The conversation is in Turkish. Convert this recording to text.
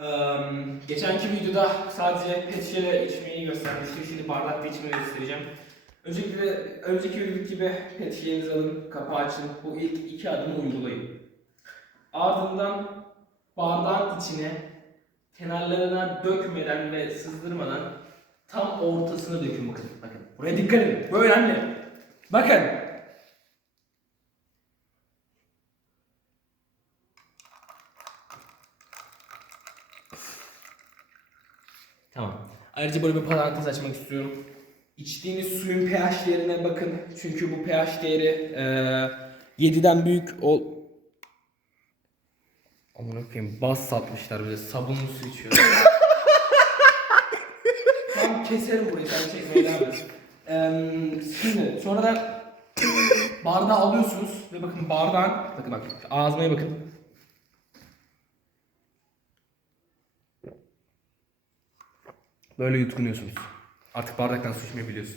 Eee, geçenki videoda sadece pet şişeyle içmeyi göstermiştim. Şimdi bardakta içmeyi göstereceğim. Öncelikle önceki videodaki gibi pet şişenizi alın, kapağı açın. Bu ilk iki adımı uygulayın. Ardından bardağın içine kenarlarına dökmeden ve sızdırmadan tam ortasına dökün bakın. Bakın. Buraya dikkat edin. Bu önemli. Bakın. Tamam. Ayrıca böyle bir parantez açmak istiyorum. İçtiğiniz suyun pH değerine bakın. Çünkü bu pH değeri eee 7'den büyük ol... Amına koyayım baz satmışlar böyle sabunlu su içiyor. Tam keserim burayı sen çekmeye devam. Eee, Şimdi sonra da bardağı alıyorsunuz ve bakın bardağın bakın bak ağzına bakın. Böyle yutkunuyorsunuz. Artık bardaktan su içmeyi biliyorsun.